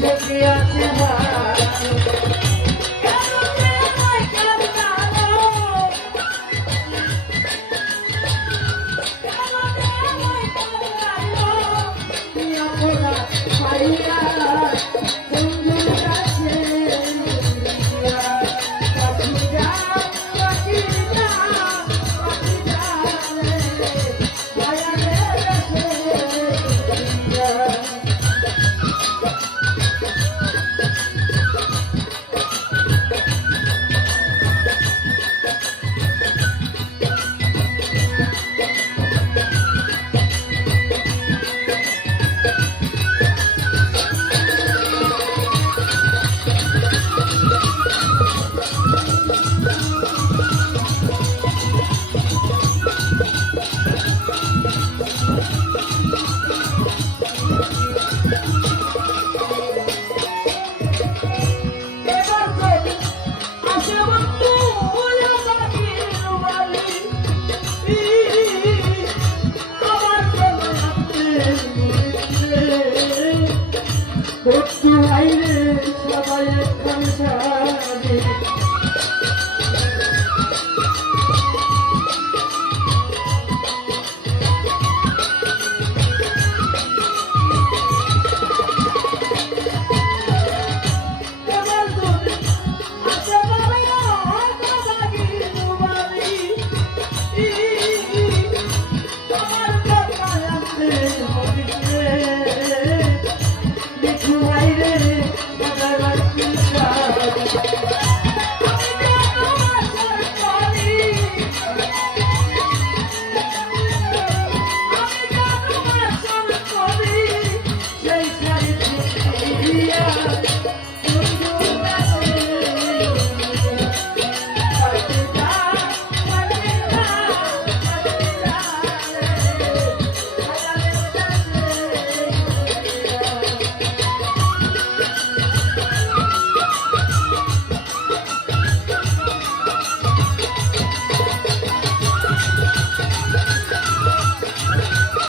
Yeah, yeah, yeah. போட்டு